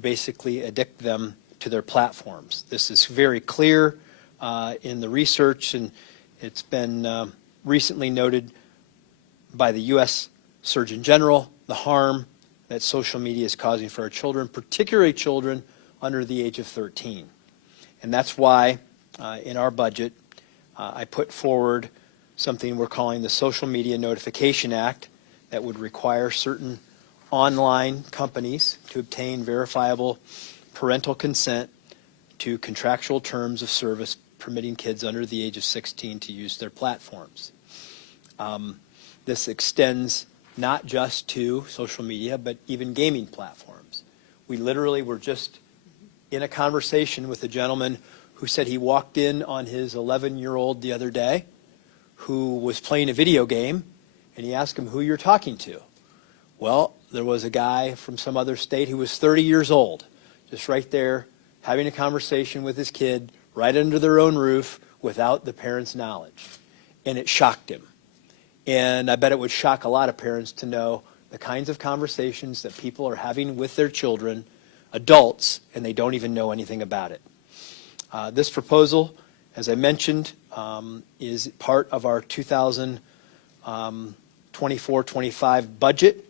basically addict them to their platforms. This is very clear in the research, and it's been recently noted by the U.S. Surgeon General, the harm that social media is causing for our children, particularly children under the age of 13. And that's why in our budget I put forward something we're calling the Social Media Notification Act that would require certain online companies to obtain verifiable parental consent to contractual terms of service permitting kids under the age of 16 to use their platforms. This extends not just to social media, but even gaming platforms. We literally were just in a conversation with a gentleman who said he walked in on his 11-year-old the other day who was playing a video game, and he asked him who you're talking to. Well, there was a guy from some other state who was 30 years old, just right there having a conversation with his kid right under their own roof without the parents' knowledge. And it shocked him. And I bet it would shock a lot of parents to know the kinds of conversations that people are having with their children, adults, and they don't even know anything about it. This proposal, as I mentioned, is part of our 2024-25 budget.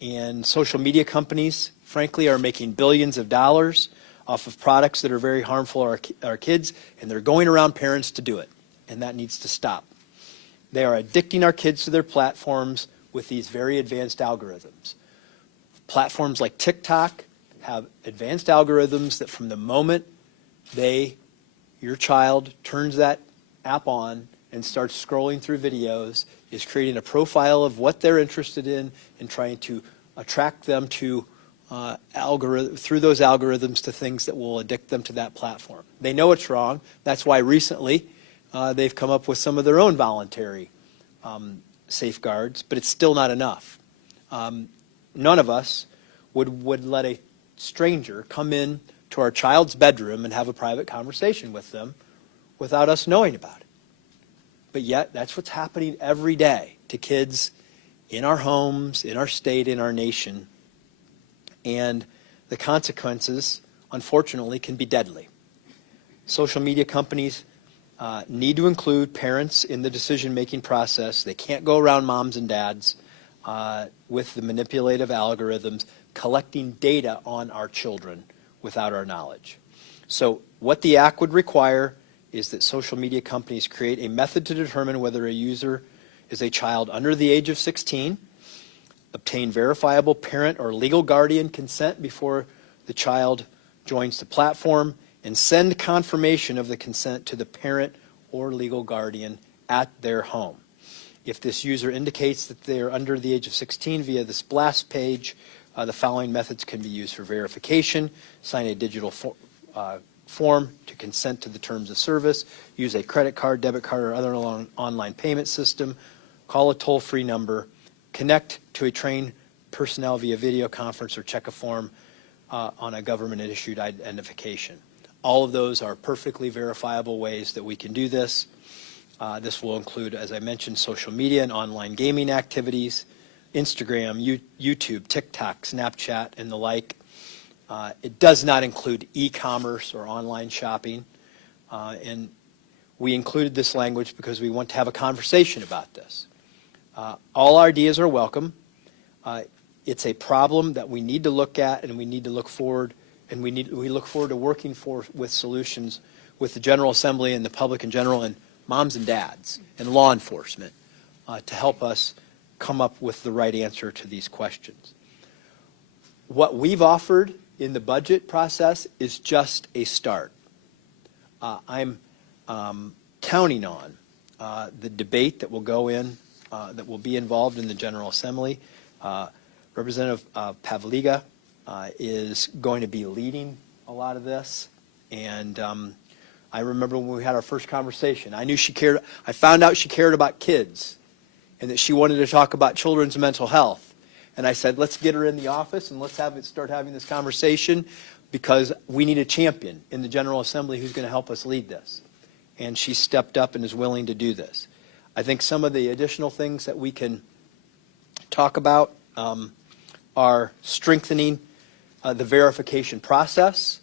And social media companies, frankly, are making billions of dollars off of products that are very harmful to our kids, and they're going around parents to do it, and that needs to stop. They are addicting our kids to their platforms with these very advanced algorithms. Platforms like TikTok have advanced algorithms that from the moment your child turns that app on and starts scrolling through videos, is creating a profile of what they're interested in and trying to attract them to through those algorithms to things that will addict them to that platform. They know it's wrong. That's why recently they've come up with some of their own voluntary safeguards, but it's still not enough. None of us would let a stranger come in to our child's bedroom and have a private conversation with them without us knowing about it. But yet, that's what's happening every day to kids in our homes, in our state, in our nation. And the consequences, unfortunately, can be deadly. Social media companies need to include parents in the decision-making process. They can't go around moms and dads with the manipulative algorithms collecting data on our children without our knowledge. So what the Act would require is that social media companies create a method to determine whether a user is a child under the age of 16, obtain verifiable parent or legal guardian consent before the child joins the platform, and send confirmation of the consent to the parent or legal guardian at their home. If this user indicates that they are under the age of 16 via this blast page, the following methods can be used for verification: sign a digital form to consent to the terms of service, use a credit card, debit card, or other online payment system, call a toll-free number, connect to a trained personnel via video conference, or check a form on a government-issued identification. All of those are perfectly verifiable ways that we can do this. This will include, as I mentioned, social media and online gaming activities, Instagram, YouTube, TikTok, Snapchat, and the like. It does not include e-commerce or online shopping. And we included this language because we want to have a conversation about this. All ideas are welcome. It's a problem that we need to look at, and we need to look forward, and we look forward to working with solutions with the General Assembly and the public in general, and moms and dads and law enforcement to help us come up with the right answer to these questions. What we've offered in the budget process is just a start. I'm counting on the debate that will go in, that will be involved in the General Assembly. Representative Pavliga is going to be leading a lot of this, and I remember when we had our first conversation, I found out she cared about kids and that she wanted to talk about children's mental health. And I said, let's get her in the office and let's start having this conversation, because we need a champion in the General Assembly who's going to help us lead this. And she stepped up and is willing to do this. I think some of the additional things that we can talk about are strengthening the verification process.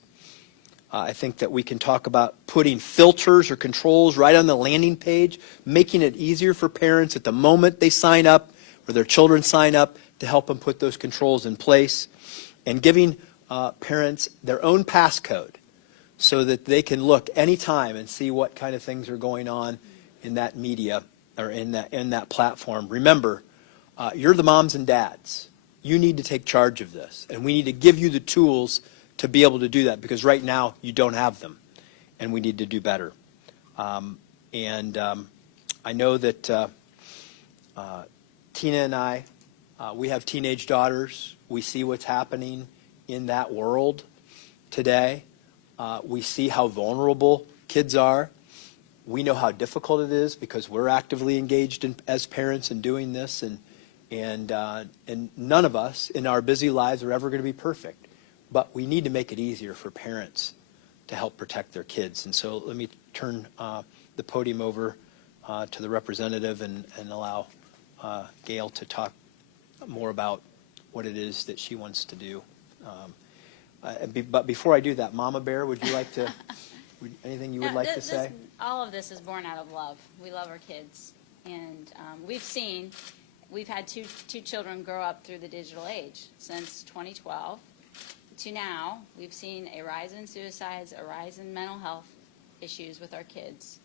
I think that we can talk about putting filters or controls right on the landing page, making it easier for parents at the moment they sign up or their children sign up to help them put those controls in place, and giving parents their own passcode so that they can look anytime and see what kind of things are going on in that media or in that platform. Remember, you're the moms and dads. You need to take charge of this, and we need to give you the tools to be able to do that, because right now you don't have them, and we need to do better. I know that Tina and I, we have teenage daughters. We see what's happening in that world today. We see how vulnerable kids are. We know how difficult it is because we're actively engaged as parents in doing this, and none of us in our busy lives are ever going to be perfect. But we need to make it easier for parents to help protect their kids. And so let me turn the podium over to the representative and allow Gail to talk more about what it is that she wants to do. But before I do that, Mama Bear, would you like to, anything you would like to say? All of this is born out of love. We love our kids. And we've had two children grow up through the digital age since 2012. To now, we've seen a rise in suicides, a rise in mental health issues with our kids.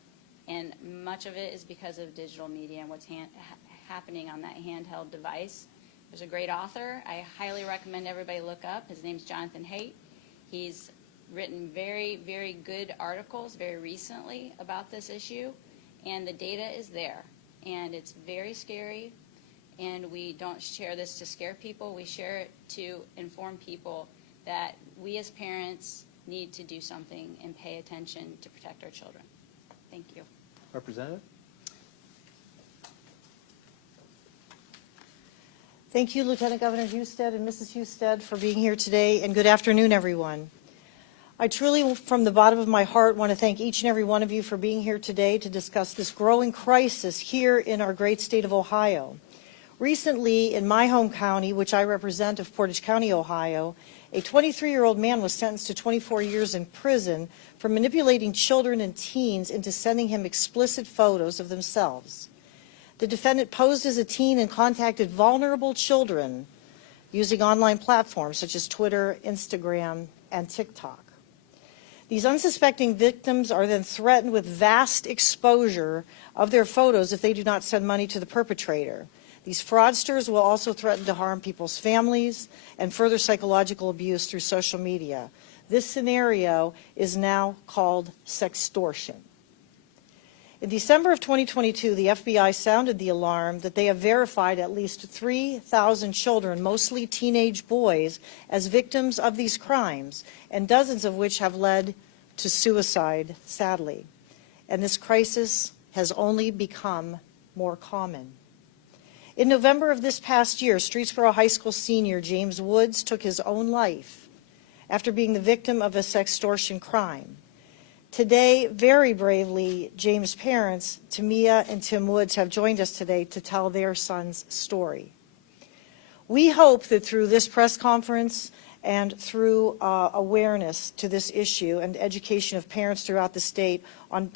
And much of it is because of digital media and what's happening on that handheld device. There's a great author I highly recommend everybody look up. His name's Jonathan Haidt. He's written very, very good articles very recently about this issue, and the data is there. And it's very scary, and we don't share this to scare people. We share it to inform people that we as parents need to do something and pay attention to protect our children. Thank you. Representative? Thank you, Lieutenant Governor Husted and Mrs. Husted, for being here today, and good afternoon, everyone. I truly, from the bottom of my heart, want to thank each and every one of you for being here today to discuss this growing crisis here in our great state of Ohio. Recently, in my home county, which I represent of Portage County, Ohio, a 23-year-old man was sentenced to 24 years in prison for manipulating children and teens into sending him explicit photos of themselves. The defendant posed as a teen and contacted vulnerable children using online platforms such as Twitter, Instagram, and TikTok. These unsuspecting victims are then threatened with vast exposure of their photos if they do not send money to the perpetrator. These fraudsters will also threaten to harm people's families and further psychological abuse through social media. This scenario is now called sextortion. In December of 2022, the FBI sounded the alarm that they have verified at least 3,000 children, mostly teenage boys, as victims of these crimes, and dozens of which have led to suicide, sadly. And this crisis has only become more common. In November of this past year, Streetsboro High School senior James Woods took his own life after being the victim of a sextortion crime. Today, very bravely, James' parents, Tamia and Tim Woods, have joined us today to tell their son's story. We hope that through this press conference and through awareness to this issue and education of parents throughout the state on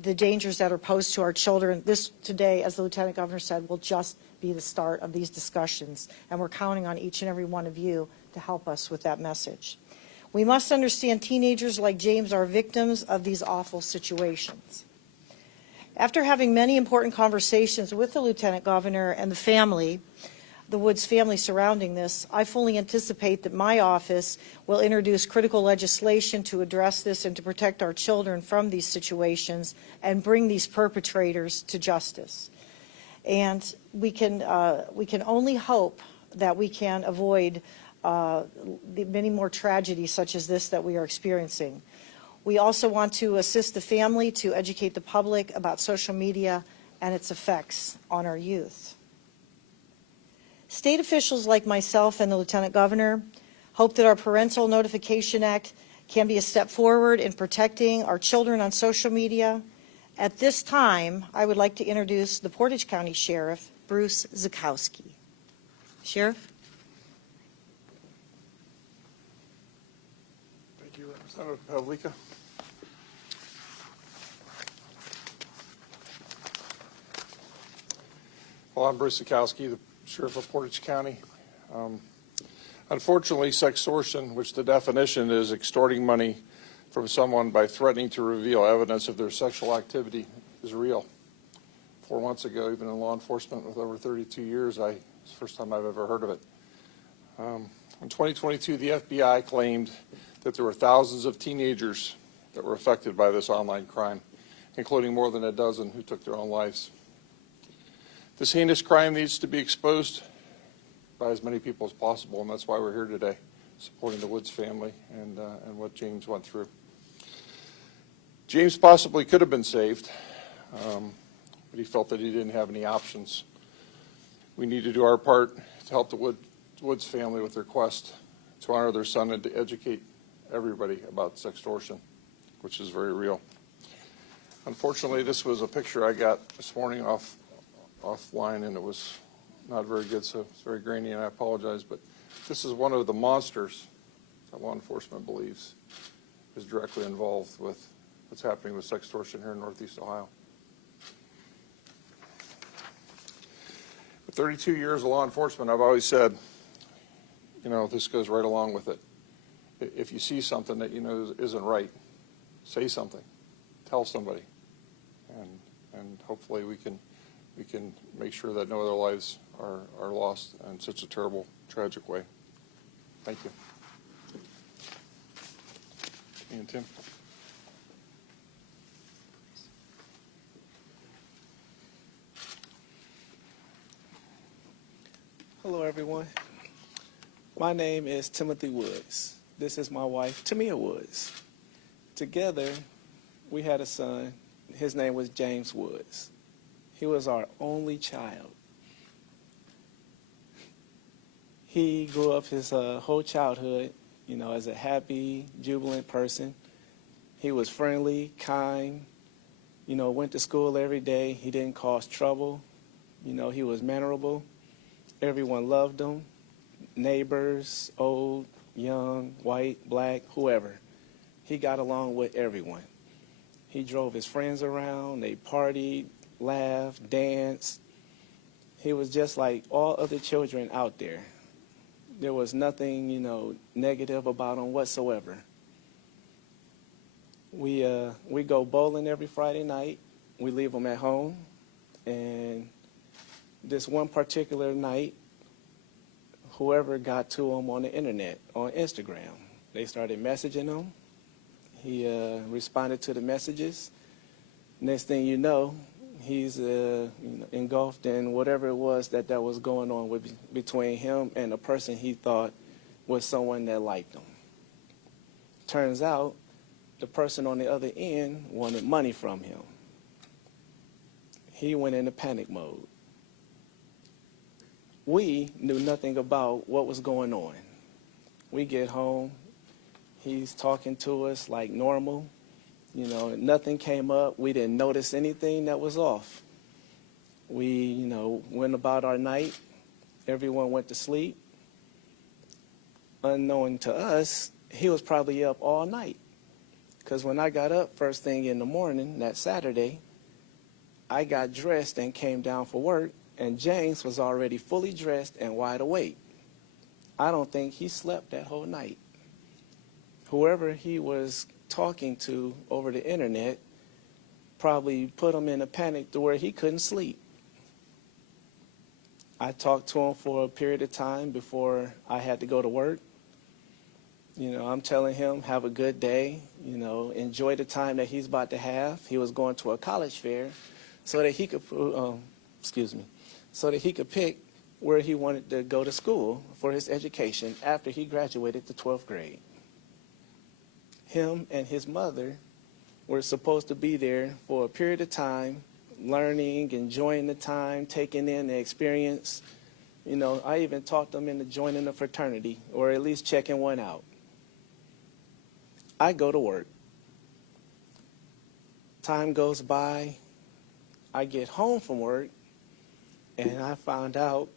the dangers that are posed to our children, this today, as the Lieutenant Governor said, will just be the start of these discussions, and we're counting on each and every one of you to help us with that message. We must understand teenagers like James are victims of these awful situations. After having many important conversations with the Lieutenant Governor and the family, the Woods family surrounding this, I fully anticipate that my office will introduce critical legislation to address this and to protect our children from these situations and bring these perpetrators to justice. And we can only hope that we can avoid many more tragedies such as this that we are experiencing. We also want to assist the family to educate the public about social media and its effects on our youth. State officials like myself and the Lieutenant Governor hope that our Parental Notification Act can be a step forward in protecting our children on social media. At this time, I would like to introduce the Portage County Sheriff, Bruce Zakowski. Sheriff? Thank you, Representative Pavlika. Well, I'm Bruce Sikowski, the Sheriff of Portage County. Unfortunately, sextortion, which the definition is extorting money from someone by threatening to reveal evidence of their sexual activity, is real. 4 months ago, even in law enforcement with over 32 years, it's the first time I've ever heard of it. In 2022, the FBI claimed that there were thousands of teenagers that were affected by this online crime, including more than a dozen who took their own lives. This heinous crime needs to be exposed by as many people as possible, and that's why we're here today, supporting the Woods family and what James went through. James possibly could have been saved, but he felt that he didn't have any options. We need to do our part to help the Woods family with their quest to honor their son and to educate everybody about sextortion, which is very real. Unfortunately, this was a picture I got this morning offline, and it was not very good, so it's very grainy, and I apologize, but this is one of the monsters that law enforcement believes is directly involved with what's happening with sextortion here in Northeast Ohio. With 32 years of law enforcement, I've always said, you know, this goes right along with it. If you see something that you know isn't right, say something, tell somebody, and hopefully we can make sure that no other lives are lost in such a terrible, tragic way. Thank you. And Tim. Hello, everyone. My name is Timothy Woods. This is my wife, Tamia Woods. Together, we had a son. His name was James Woods. He was our only child. He grew up his whole childhood, you know, as a happy, jubilant person. He was friendly, kind, you know, went to school every day. He didn't cause trouble. You know, he was mannerable. Everyone loved him. Neighbors, old, young, white, black, whoever. He got along with everyone. He drove his friends around. They partied, laughed, danced. He was just like all other children out there. There was nothing, you know, negative about him whatsoever. We go bowling every Friday night. We leave him at home. And this one particular night, whoever got to him on the internet, on Instagram, they started messaging him. He responded to the messages. Next thing you know, he's engulfed in whatever it was that was going on between him and a person he thought was someone that liked him. Turns out, the person on the other end wanted money from him. He went into panic mode. We knew nothing about what was going on. We get home, he's talking to us like normal. You know, nothing came up. We didn't notice anything that was off. We, you know, went about our night. Everyone went to sleep. Unknown to us, he was probably up all night. Because when I got up first thing in the morning that Saturday, I got dressed and came down for work, and James was already fully dressed and wide awake. I don't think he slept that whole night. Whoever he was talking to over the internet probably put him in a panic to where he couldn't sleep. I talked to him for a period of time before I had to go to work. You know, I'm telling him, have a good day, you know, enjoy the time that he's about to have. He was going to a college fair so that he could, so that he could pick where he wanted to go to school for his education after he graduated the 12th grade. Him and his mother were supposed to be there for a period of time, learning, enjoying the time, taking in the experience. You know, I even talked them into joining a fraternity, or at least checking one out. I go to work. Time goes by. I get home from work, and I found out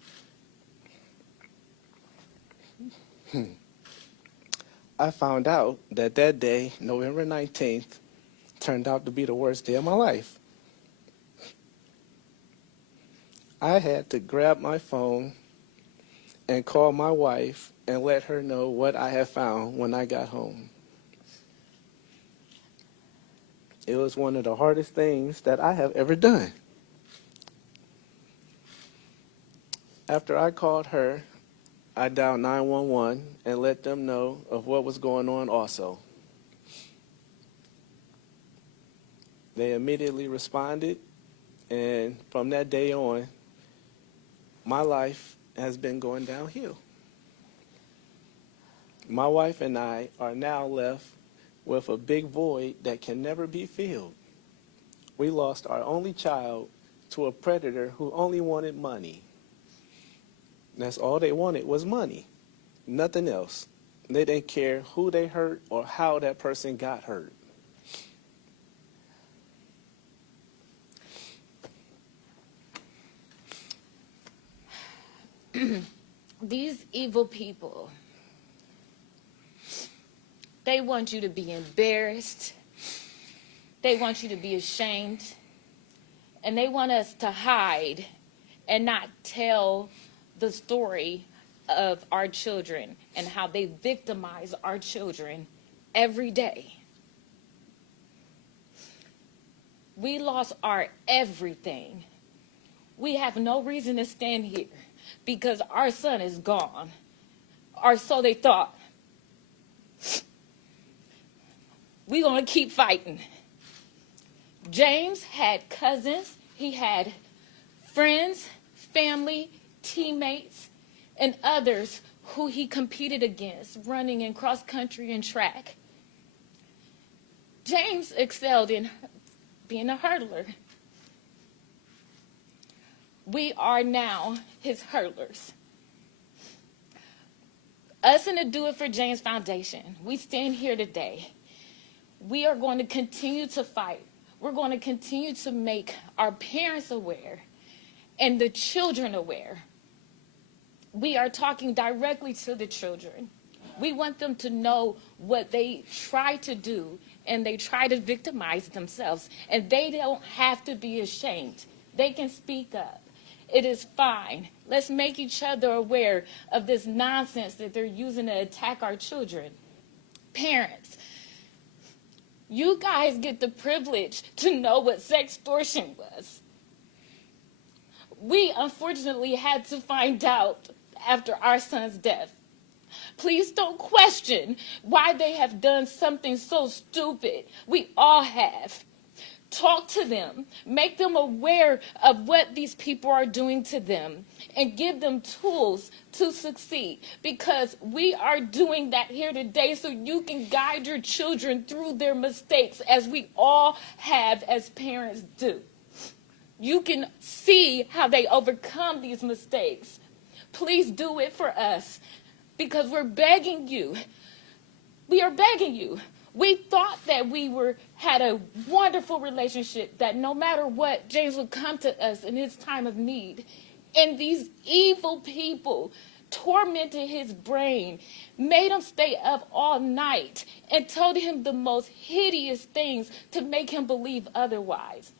I found out that that day, November 19th, turned out to be the worst day of my life. I had to grab my phone and call my wife and let her know what I had found when I got home. It was one of the hardest things that I have ever done. After I called her, I dialed 911 and let them know of what was going on also. They immediately responded, and from that day on, my life has been going downhill. My wife and I are now left with a big void that can never be filled. We lost our only child to a predator who only wanted money. That's all they wanted was money, nothing else. They didn't care who they hurt or how that person got hurt. These evil people, they want you to be embarrassed. They want you to be ashamed. And they want us to hide and not tell the story of our children and how they victimize our children every day. We lost our everything. We have no reason to stand here because our son is gone, or so they thought. We're going to keep fighting. James had cousins, he had friends, family, teammates, and others who he competed against, running in cross country and track. James excelled in being a hurdler. We are now his hurdlers. Us in the Do It For James Foundation, we stand here today. We are going to continue to fight. We're going to continue to make our parents aware and the children aware. We are talking directly to the children. We want them to know what they try to do, and they try to victimize themselves, and they don't have to be ashamed. They can speak up. It is fine. Let's make each other aware of this nonsense that they're using to attack our children. Parents, you guys get the privilege to know what sextortion was. We unfortunately had to find out after our son's death. Please don't question why they have done something so stupid. We all have. Talk to them, make them aware of what these people are doing to them, and give them tools to succeed, because we are doing that here today so you can guide your children through their mistakes, as we all have as parents do. You can see how they overcome these mistakes. Please do it for us, because we're begging you. We are begging you. We thought that we had a wonderful relationship, that no matter what, James would come to us in his time of need. And these evil people tormented his brain, made him stay up all night, and told him the most hideous things to make him believe otherwise.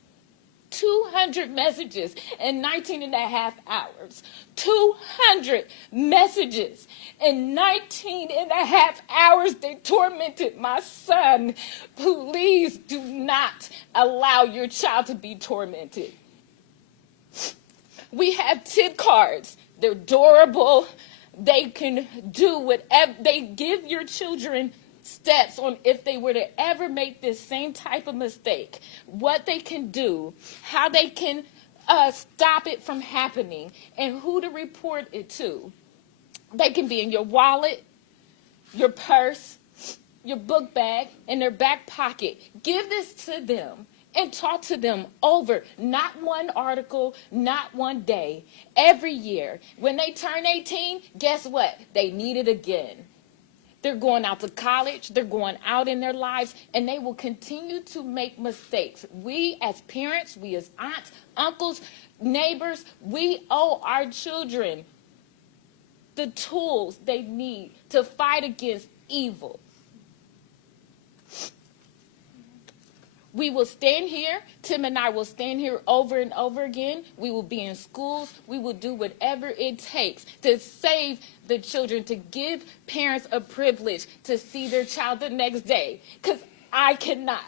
200 messages in 19 and a half hours. 200 messages in 19 and a half hours. They tormented my son. Please do not allow your child to be tormented. We have tip cards. They're adorable. They can do whatever. They give your children steps on if they were to ever make this same type of mistake, what they can do, how they can stop it from happening, and who to report it to. They can be in your wallet, your purse, your book bag, in their back pocket. Give this to them and talk to them over, not one article, not one day, every year. When they turn 18, guess what? They need it again. They're going out to college, they're going out in their lives, and they will continue to make mistakes. We as parents, we as aunts, uncles, neighbors, we owe our children the tools they need to fight against evil. We will stand here. Tim and I will stand here over and over again. We will be in schools. We will do whatever it takes to save the children, to give parents a privilege to see their child the next day. Because I cannot.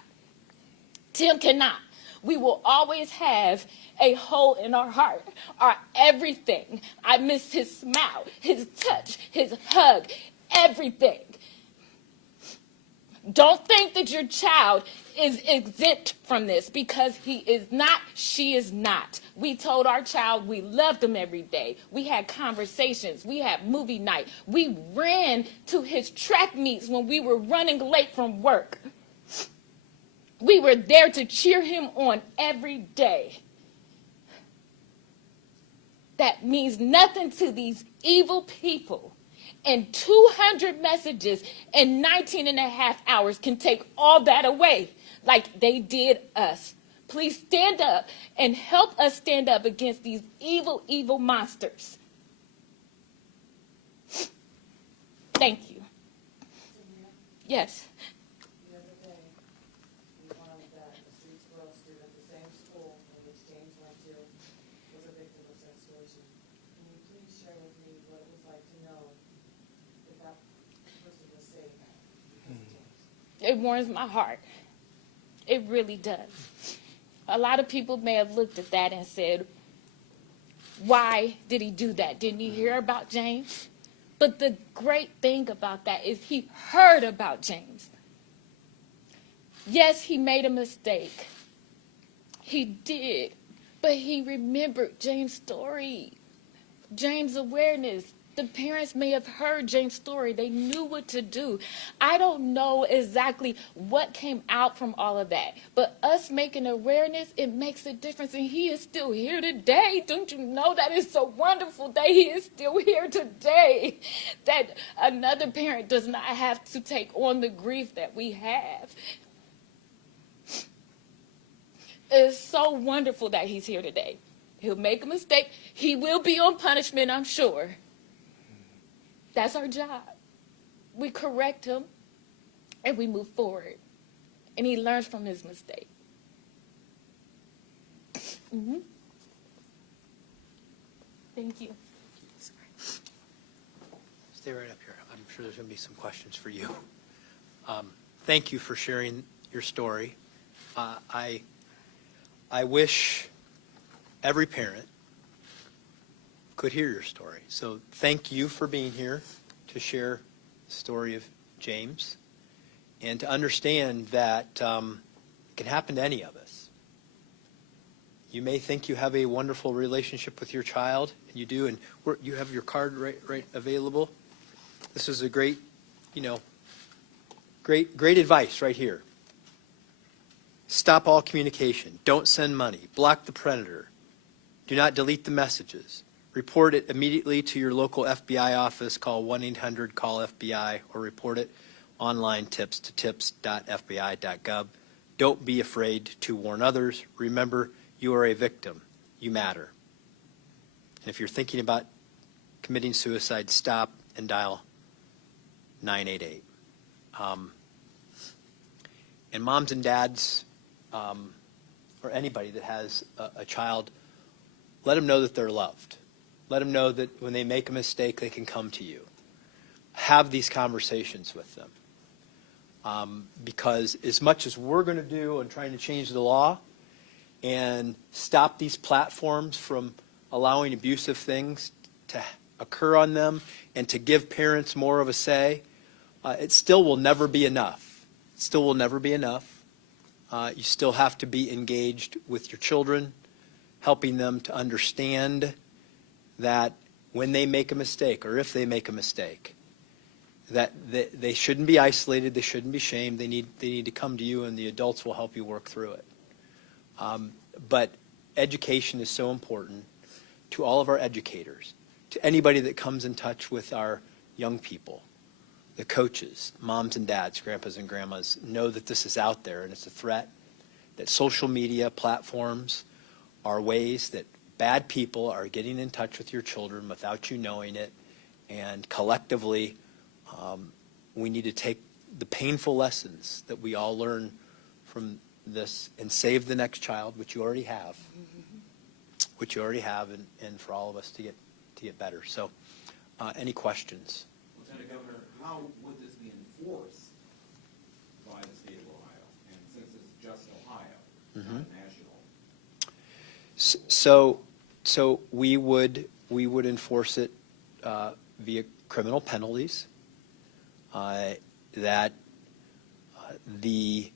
Tim cannot. We will always have a hole in our heart, our everything. I miss his smile, his touch, his hug, everything. Don't think that your child is exempt from this, because he is not, she is not. We told our child we loved him every day. We had conversations. We had movie night. We ran to his track meets when we were running late from work. We were there to cheer him on every day. That means nothing to these evil people. And 200 messages in 19 and a half hours can take all that away, like they did us. Please stand up and help us stand up against these evil, evil monsters. Thank you. Yes. The other day, we learned that a street squirrel student at the same school in which James went to was a victim of sextortion. Can you please share with me what it was like to know that that person was safe because of James? It warms my heart. It really does. A lot of people may have looked at that and said, why did he do that? Didn't he hear about James? But the great thing about that is he heard about James. Yes, he made a mistake. He did. But he remembered James' story, James' awareness. The parents may have heard James' story. They knew what to do. I don't know exactly what came out from all of that. But us making awareness, it makes a difference. And he is still here today. Don't you know that is so wonderful that he is still here today? That another parent does not have to take on the grief that we have. It's so wonderful that he's here today. He'll make a mistake. He will be on punishment, I'm sure. That's our job. We correct him and we move forward. And he learns from his mistake. Mm-hmm. Thank you. Stay right up here. I'm sure there's going to be some questions for you. Thank you for sharing your story. I wish every parent could hear your story. So thank you for being here to share the story of James and to understand that it can happen to any of us. You may think you have a wonderful relationship with your child, and you do, and you have your card right available. This is a great, great advice right here. Stop all communication. Don't send money. Block the predator. Do not delete the messages. Report it immediately to your local FBI office. Call 1-800-CALL-FBI or report it online tips to tips.fbi.gov. Don't be afraid to warn others. Remember, you are a victim. You matter. And if you're thinking about committing suicide, stop and dial 988. And moms and dads, or anybody that has a child, let them know that they're loved. Let them know that when they make a mistake, they can come to you. Have these conversations with them. Because as much as we're going to do on trying to change the law and stop these platforms from allowing abusive things to occur on them and to give parents more of a say, it still will never be enough. It still will never be enough. You still have to be engaged with your children, helping them to understand that when they make a mistake, or if they make a mistake, that they shouldn't be isolated, they shouldn't be shamed, they need to come to you, and the adults will help you work through it. But education is so important to all of our educators, to anybody that comes in touch with our young people, the coaches, moms and dads, grandpas and grandmas, know that this is out there and it's a threat, that social media platforms are ways that bad people are getting in touch with your children without you knowing it, and collectively we need to take the painful lessons that we all learn from this and save the next child, which you already have, and for all of us to get better. So, any questions? Lieutenant Governor, how would this be enforced by the state of Ohio? And since it's just Ohio, not national. So we would enforce it via criminal penalties that the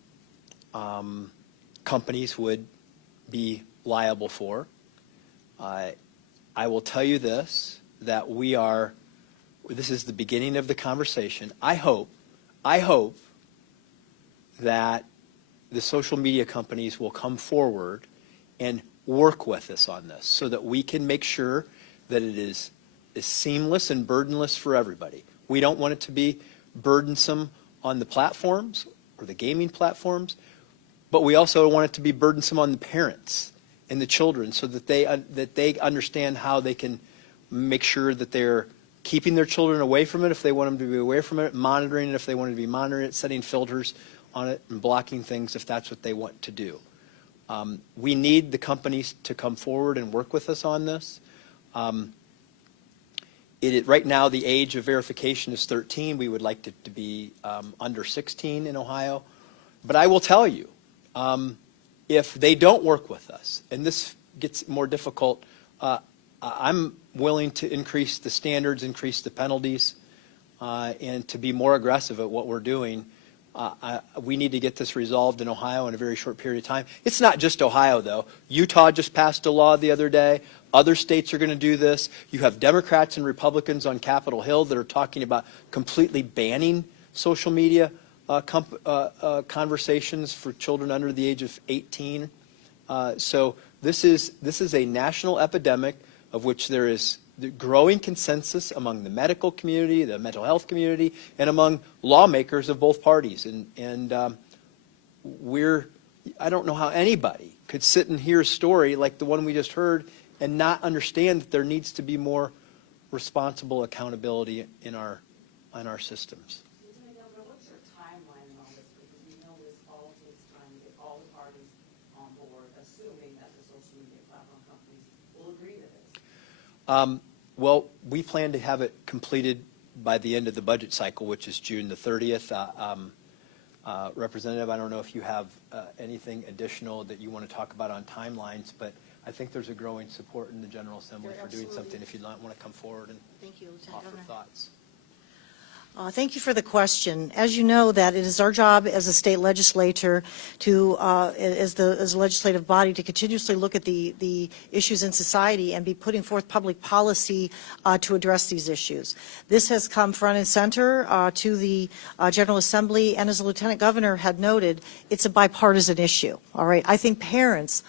companies would be liable for. I will tell you this, that this is the beginning of the conversation. I hope that the social media companies will come forward and work with us on this so that we can make sure that it is seamless and burdenless for everybody. We don't want it to be burdensome on the platforms or the gaming platforms, but we also want it to be burdensome on the parents and the children so that they understand how they can make sure that they're keeping their children away from it if they want them to be away from it, monitoring it if they want to be monitoring it, setting filters on it, and blocking things if that's what they want to do. We need the companies to come forward and work with us on this. Right now, the age of verification is 13. We would like it to be under 16 in Ohio. But I will tell you, if they don't work with us, and this gets more difficult, I'm willing to increase the standards, increase the penalties, and to be more aggressive at what we're doing. We need to get this resolved in Ohio in a very short period of time. It's not just Ohio, though. Utah just passed a law the other day. Other states are going to do this. You have Democrats and Republicans on Capitol Hill that are talking about completely banning social media conversations for children under the age of 18. So this is a national epidemic of which there is the growing consensus among the medical community, the mental health community, and among lawmakers of both parties. And I don't know how anybody could sit and hear a story like the one we just heard and not understand that there needs to be more responsible accountability in our systems. Lieutenant Governor, what's your timeline on all this? Because we know this all takes time to get all the parties on board, assuming that the social media platform companies will agree to this. Well, we plan to have it completed by the end of the budget cycle, which is June the 30th. Representative, I don't know if you have anything additional that you want to talk about on timelines, but I think there's a growing support in the General Assembly for doing something. If you'd want to come forward and Thank you, Lieutenant offer Governor. thoughts. Thank you for the question. As you know, that it is our job as a state legislator to, as a legislative body, to continuously look at the issues in society and be putting forth public policy to address these issues. This has come front and center to the General Assembly, and as the Lieutenant Governor had noted, it's a bipartisan issue. All right, I think parents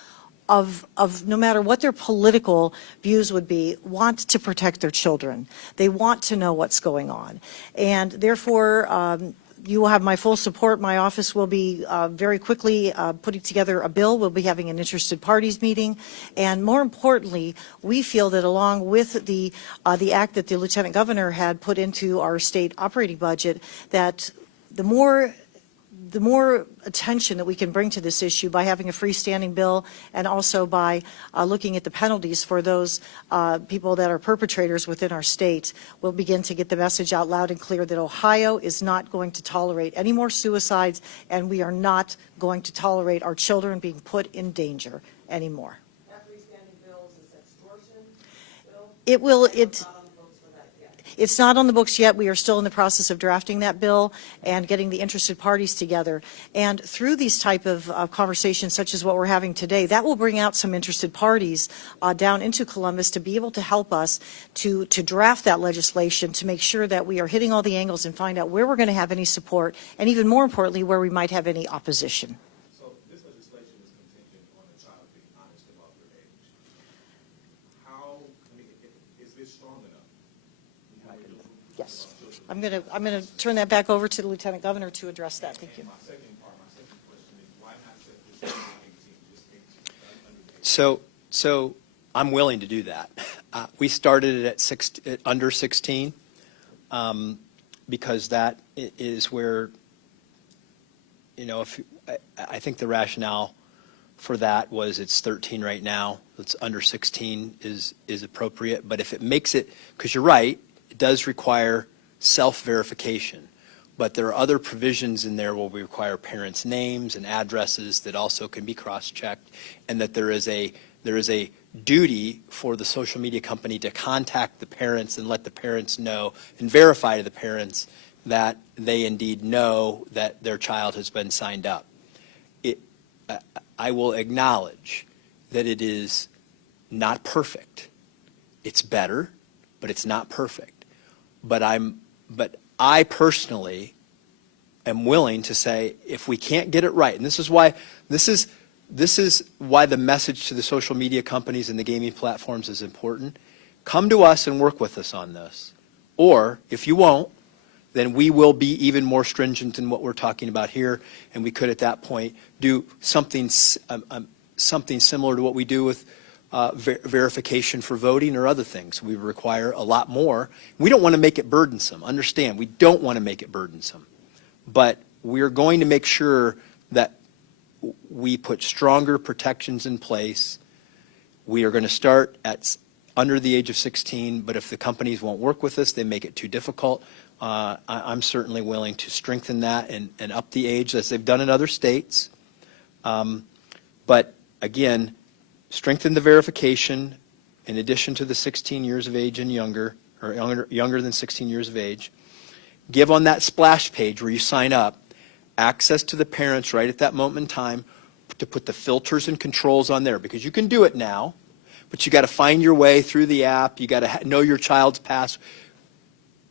of no matter what their political views would be, want to protect their children. They want to know what's going on. And therefore, you will have my full support. My office will be very quickly putting together a bill. We'll be having an interested parties meeting. And more importantly, we feel that along with the act that the Lieutenant Governor had put into our state operating budget, that the more attention that we can bring to this issue by having a freestanding bill and also by looking at the penalties for those people that are perpetrators within our state, we'll begin to get the message out loud and clear that Ohio is not going to tolerate any more suicides, and we are not going to tolerate our children being put in danger anymore. That freestanding bill is this extortion bill? It will, It's not on the books for that yet. It's not on the books yet. We are still in the process of drafting that bill and getting the interested parties together. And through these type of conversations, such as what we're having today, that will bring out some interested parties down into Columbus to be able to help us to draft that legislation, to make sure that we are hitting all the angles and find out where we're going to have any support, and even more importantly, where we might have any opposition. So this legislation is contingent on a child being honest about their age. Is this strong enough? Yes. I'm going to turn that back over to the Lieutenant Governor to address that. Thank you. My second question is, why not set this at 18, just 18, So I'm willing to do that. We started it at under 16 because that is where you know, if I think the rationale for that was it's 13 right now. It's under 16 is appropriate. But if it makes it, because you're right, it does require self-verification. But there are other provisions in there where we require parents' names and addresses that also can be cross-checked, and that there is a duty for the social media company to contact the parents and let the parents know and verify to the parents that they indeed know that their child has been signed up. I will acknowledge that it is not perfect. It's better, but it's not perfect. But I personally am willing to say, if we can't get it right, and this is why the message to the social media companies and the gaming platforms is important. Come to us and work with us on this. Or if you won't, then we will be even more stringent in what we're talking about here, and we could at that point do something similar to what we do with verification for voting or other things. We require a lot more. We don't want to make it burdensome. Understand, we don't want to make it burdensome. But we're going to make sure that we put stronger protections in place. We are going to start at under the age of 16, but if the companies won't work with us, they make it too difficult. I'm certainly willing to strengthen that and up the age as they've done in other states. But again, strengthen the verification in addition to the 16 years of age and younger, or younger than 16 years of age. Give on that splash page where you sign up access to the parents right at that moment in time to put the filters and controls on there, because you can do it now, but you got to find your way through the app. You got to know your child's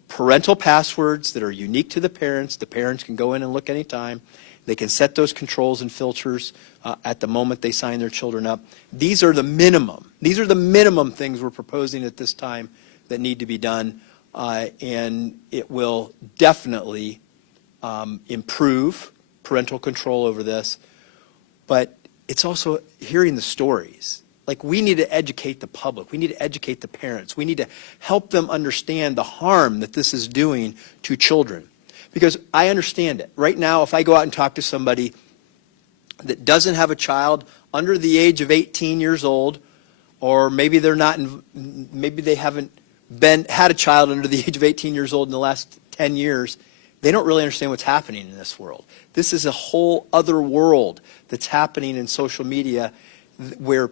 parental passwords that are unique to the parents. The parents can go in and look anytime. They can set those controls and filters at the moment they sign their children up. These are the minimum. These are the minimum things we're proposing at this time that need to be done, and it will definitely improve parental control over this. But it's also hearing the stories. Like, we need to educate the public. We need to educate the parents. We need to help them understand the harm that this is doing to children. Because I understand it. Right now, if I go out and talk to somebody that doesn't have a child under the age of 18 years old, or maybe they're not, maybe they haven't had a child under the age of 18 years old in the last 10 years, they don't really understand what's happening in this world. This is a whole other world that's happening in social media where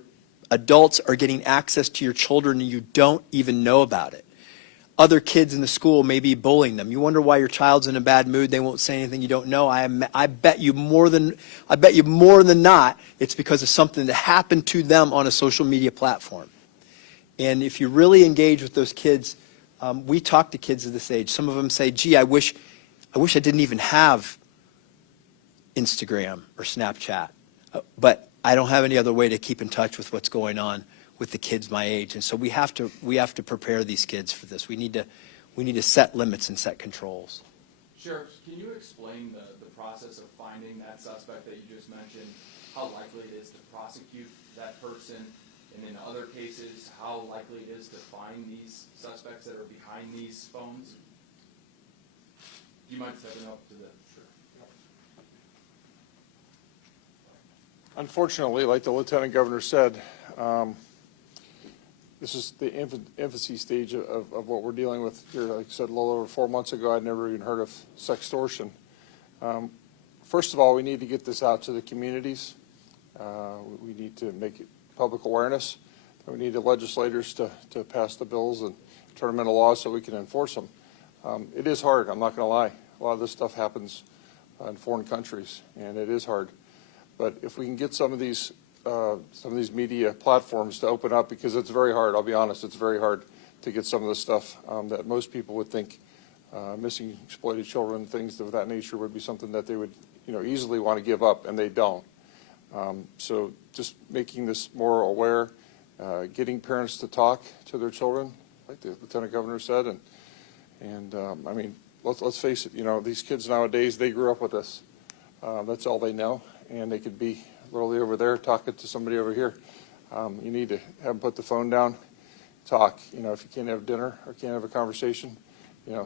adults are getting access to your children and you don't even know about it. Other kids in the school may be bullying them. You wonder why your child's in a bad mood. They won't say anything you don't know. I bet you more than not, it's because of something that happened to them on a social media platform. And if you really engage with those kids, we talk to kids of this age. Some of them say, gee, I wish I didn't even have Instagram or Snapchat. But I don't have any other way to keep in touch with what's going on with the kids my age. And so we have to prepare these kids for this. We need to set limits and set controls. Sheriff, can you explain the process of finding that suspect that you just mentioned, how likely it is to prosecute that person, and in other cases, how likely it is to find these suspects that are behind these phones? Do you mind stepping up to the... Sure. Unfortunately, like the Lieutenant Governor said, this is the infancy stage of what we're dealing with here. Like I said, a little over 4 months ago, I'd never even heard of sextortion. First of all, we need to get this out to the communities. We need to make it public awareness. We need the legislators to pass the bills and turn them into laws so we can enforce them. It is hard, I'm not going to lie. A lot of this stuff happens in foreign countries, and it is hard. But if we can get some of these media platforms to open up, because it's very hard, I'll be honest, it's very hard to get some of the stuff that most people would think missing, exploited children, things of that nature would be something that they would easily want to give up, and they don't. So just making this more aware, getting parents to talk to their children, like the Lieutenant Governor said, and I mean, let's face it, these kids nowadays, they grew up with this. That's all they know, and they could be literally over there talking to somebody over here. You need to have them put the phone down, talk. If you can't have dinner or can't have a conversation,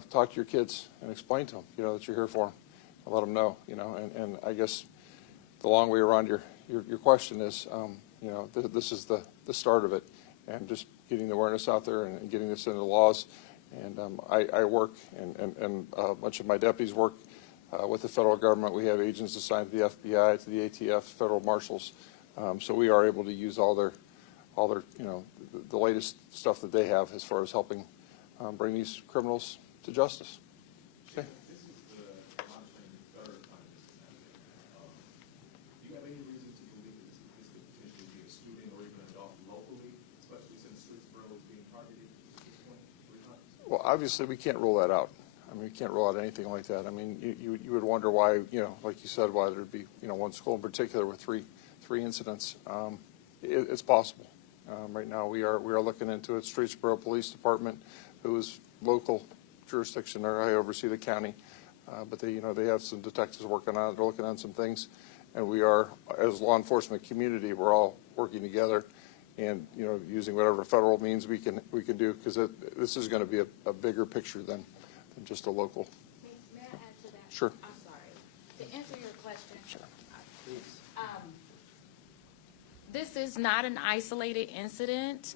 talk to your kids and explain to them, that you're here for them let them know, you know, and I guess the long way around your question is, you know, this is the start of it, and just getting the awareness out there and getting this into the laws. And I work, and a bunch of my deputies work with the federal government. We have agents assigned to the FBI, to the ATF, federal marshals, so we are able to use all their, you know, the latest stuff that they have as far as helping bring these criminals to justice. Okay. This is the third time this is happening. Do you have any reason to believe that this could potentially be a student or even an adult locally, especially since Streetsboro is being targeted at this point 3 times? Well, obviously, we can't rule that out. I mean, we can't rule out anything like that. I mean, you would wonder why, you know, like you said, why there'd be, you know, one school in particular with three incidents. It's possible. Right now, we are looking into it. Streetsboro Police Department, who is local jurisdiction there, I oversee the county, but they, you know, they have some detectives working on it. They're looking on some things, and we are, as law enforcement community, we're all working together, and, you know, using whatever federal means we can do, because this is going to be a bigger picture than just a local. May I add to that? Sure. I'm sorry. To answer your question. Sure. This is not an isolated incident.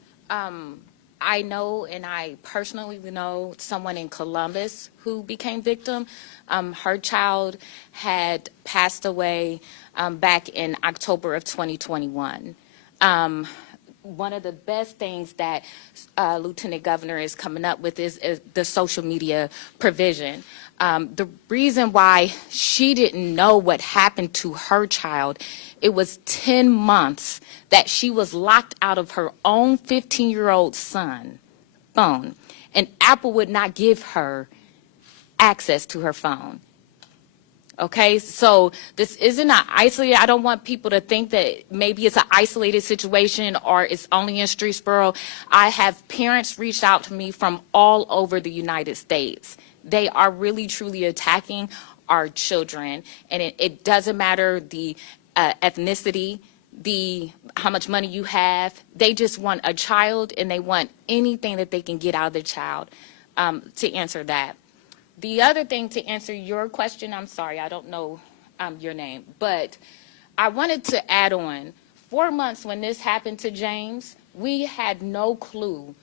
I know, and I personally know someone in Columbus who became victim. Her child had passed away back in October of 2021. One of the best things that Lieutenant Governor is coming up with is the social media provision. The reason why she didn't know what happened to her child, it was 10 months that she was locked out of her own 15-year-old son phone, and Apple would not give her access to her phone. Okay, so this isn't an isolated, I don't want people to think that maybe it's an isolated situation or it's only in Streetsboro. I have parents reached out to me from all over the United States. They are really, truly attacking our children, and it doesn't matter the ethnicity, how much money you have. They just want a child, and they want anything that they can get out of the child. To answer that. The other thing, to answer your question, I'm sorry, I don't know your name, but I wanted to add on, 4 months when this happened to James, we had no clue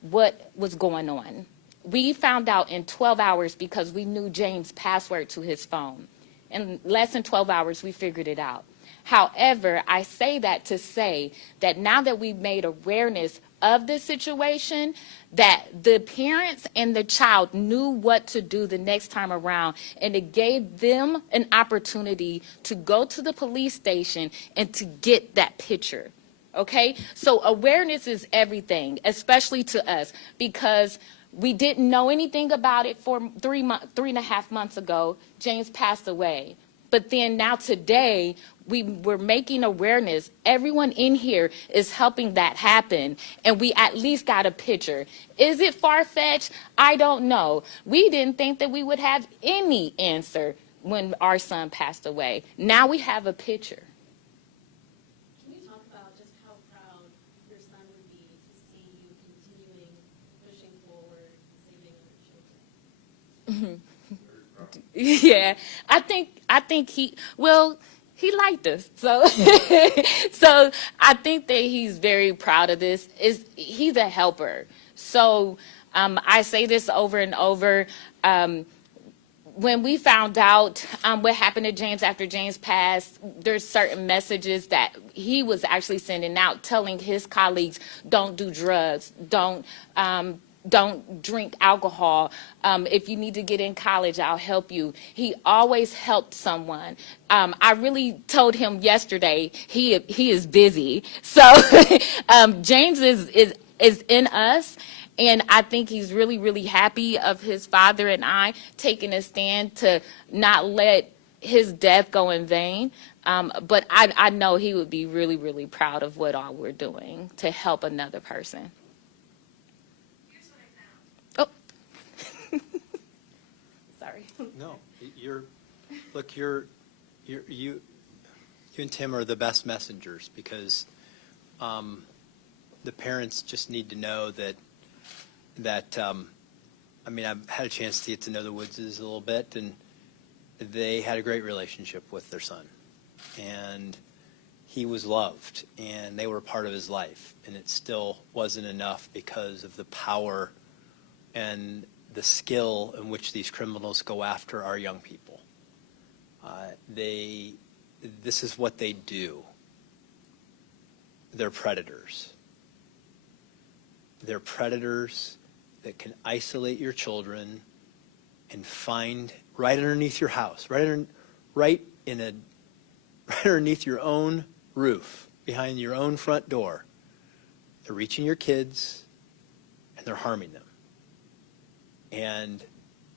what was going on. We found out in 12 hours because we knew James' password to his phone. In less than 12 hours, we figured it out. However, I say that to say that now that we've made awareness of the situation, that the parents and the child knew what to do the next time around, and it gave them an opportunity to go to the police station and to get that picture. Okay? So awareness is everything, especially to us, because we didn't know anything about it for 3.5 months ago. James passed away. But then now today, we're making awareness. Everyone in here is helping that happen, and we at least got a picture. Is it far-fetched? I don't know. We didn't think that we would have any answer when our son passed away. Now we have a picture. Can you talk about just how proud your son would be to see you continuing pushing forward, saving other children? Yeah, I think he liked us. So so I think that he's very proud of this. He's a helper. So I say this over and over. When we found out what happened to James after James passed, there's certain messages that he was actually sending out telling his colleagues, don't do drugs, don't drink alcohol. If you need to get in college, I'll help you. He always helped someone. I really told him yesterday he is busy. So James is in us, and I think he's really, really happy of his father and I taking a stand to not let his death go in vain. But I know he would be really, really proud of what all we're doing to help another person. Sorry. No, you and Tim are the best messengers, because the parents just need to know that I mean, I've had a chance to get to know the Woodses a little bit, and they had a great relationship with their son. And he was loved, and they were a part of his life. And it still wasn't enough because of the power and the skill in which these criminals go after our young people. This is what they do. They're predators. They're predators that can isolate your children and find right underneath your house, right underneath your own roof, behind your own front door. They're reaching your kids and they're harming them. And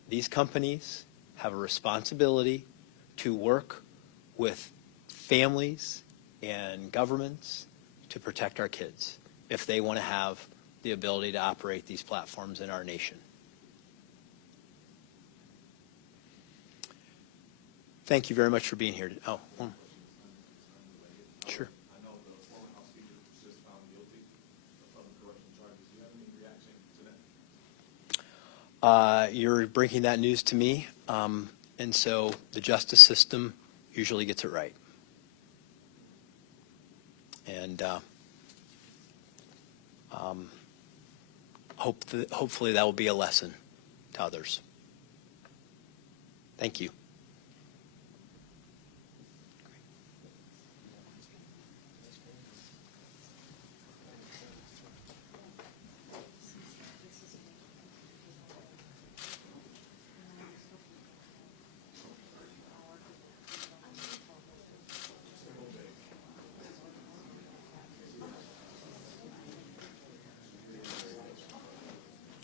these companies have a responsibility to work with families and governments to protect our kids if they want to have the ability to operate these platforms in our nation. Thank you very much for being here. Oh, sure. I know the former House Speaker was just found guilty of public corruption charges. Do you have any reaction to that? You're breaking that news to me, and so the justice system usually gets it right. And hopefully that will be a lesson to others. Thank you.